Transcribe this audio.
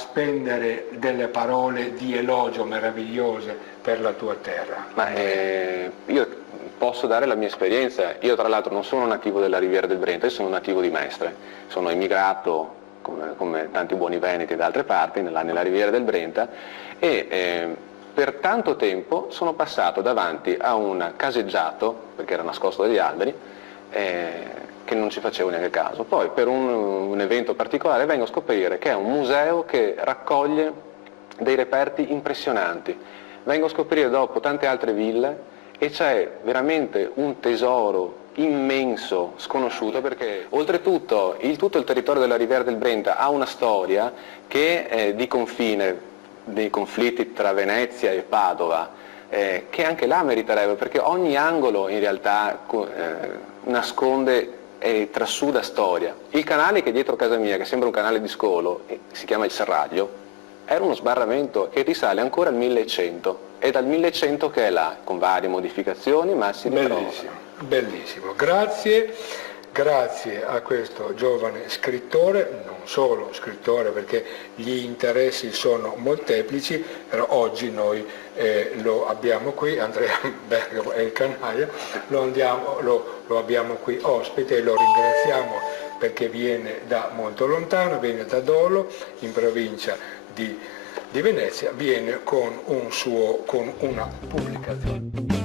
spendere delle parole di elogio meravigliose per la tua terra. Ma io posso dare la mia esperienza. Io tra l'altro non sono nativo della Riviera del Brenta, io sono nativo di Mestre, sono emigrato come tanti buoni veneti da altre parti nella Riviera del Brenta e per tanto tempo sono passato davanti a un caseggiato, perché era nascosto dagli alberi, che non ci facevo neanche caso. Poi per un evento particolare vengo a scoprire che è un museo che raccoglie dei reperti impressionanti. Vengo a scoprire dopo tante altre ville e c'è veramente un tesoro immenso, sconosciuto, perché oltretutto tutto il territorio della Riviera del Brenta ha una storia che è di confine, dei conflitti tra Venezia e Padova, che anche là meriterebbe, perché ogni angolo in realtà nasconde e trasuda storia. Il canale che è dietro casa mia, che sembra un canale di scolo, si chiama il Serraglio, era uno sbarramento che risale ancora al 1100, è dal 1100 che è là, con varie modificazioni, ma si ritrova. Bellissimo, bellissimo. Grazie, grazie a questo giovane scrittore, non solo scrittore perché gli interessi sono molteplici, però oggi noi lo abbiamo qui, Andrea Bergamo è il Canaia, lo abbiamo qui ospite e lo ringraziamo perché viene da molto lontano, viene da Dolo, in provincia di Venezia, viene con una pubblicazione.